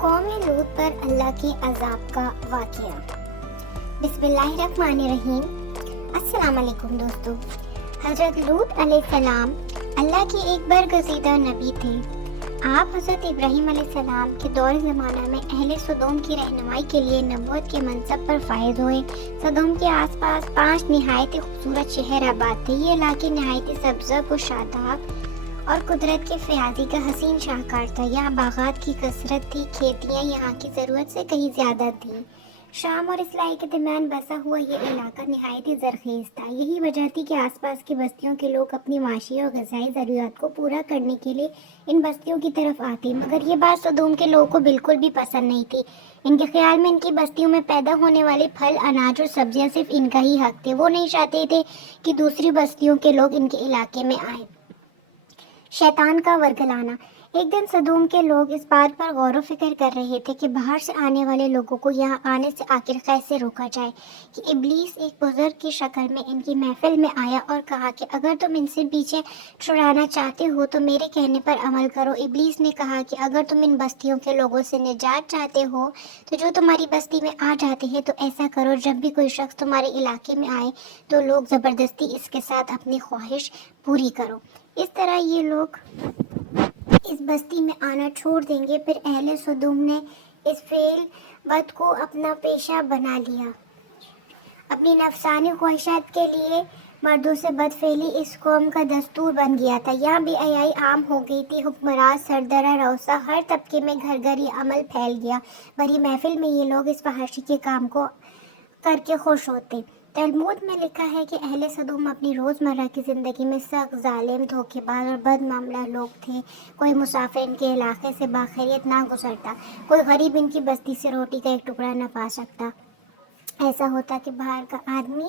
कौम लूत पर अल्लाह के अज़ाब का वाक़या। बिस्मिल्लाहिर्रहमानिर्रहीम। अस्सलाम वालेकुम दोस्तों। हज़रत लूत अलैहिस्सलाम अल्लाह के एक बरगज़ीदा नबी थे। आप हज़रत इब्राहीम अलैहिस्सलाम के दौर ज़माना में अहले सदोम की रहनुमाई के लिए नबूवत के मनसब पर फायज हुए। सदोम के आसपास 5 निहायत खूबसूरत शहर आबाद थे। ये इलाके नहायत सब्ज़ व शादाब और कुदरत के फयाज़ी का हसीन शाहकार था। यहाँ बागात की कसरत थी, खेतियाँ यहाँ की ज़रूरत से कहीं ज़्यादा थी। शाम और इसराइल के दरमियान बसा हुआ ये इलाका नहायत ज़रख़ेज़ था। यही वजह थी कि आसपास की बस्तियों के लोग अपनी माशी और ग़िज़ाई ज़रूरियात को पूरा करने के लिए इन बस्तियों की तरफ आते। मगर ये बात सदोम के लोगों को बिल्कुल भी पसंद नहीं थी। इनके ख्याल में इनकी बस्तियों में पैदा होने वाले फल, अनाज और सब्जियाँ सिर्फ इनका ही हक थे। वो नहीं चाहते थे कि दूसरी बस्तियों के लोग इनके इलाके में आए। शैतान का वरगलाना। एक दिन सदूम के लोग इस बात पर गौर व फिक्र कर रहे थे कि बाहर से आने वाले लोगों को यहाँ आने से आखिर कैसे रोका जाए कि इब्लीस एक बुजुर्ग की शक्ल में इनकी महफिल में आया और कहा कि अगर तुम इनसे पीछे छुड़ाना चाहते हो तो मेरे कहने पर अमल करो। इब्लीस ने कहा कि अगर तुम इन बस्तियों के लोगों से निजात चाहते हो तो जो तुम्हारी बस्ती में आ जाते हैं तो ऐसा करो, जब भी कोई शख्स तुम्हारे इलाके में आए तो लोग ज़बरदस्ती इसके साथ अपनी ख्वाहिश पूरी करो। इस तरह ये लोग इस बस्ती में आना छोड़ देंगे। फिर अहले सदूम ने इस फेल बद को अपना पेशा बना लिया। अपनी नफसानी ख्वाहिशात के लिए मर्दों से बदफेली इस कौम का दस्तूर बन गया था। यहाँ बेहयाई आम हो गई थी। हुक्मरान, सरदरा, रौसा, हर तबके में घर घर ये अमल फैल गया। बड़ी महफिल में ये लोग इस फहाशी के काम को करके खुश होते। तलमूद में लिखा है कि अहले सदूम अपनी रोज़मर्रा की ज़िंदगी में सख्त, जालिम, धोखेबाज और बदमामला लोग थे। कोई मुसाफिर इनके इलाके से बाखैरियत ना गुजरता। कोई गरीब इनकी बस्ती से रोटी का एक टुकड़ा न पा सकता। ऐसा होता कि बाहर का आदमी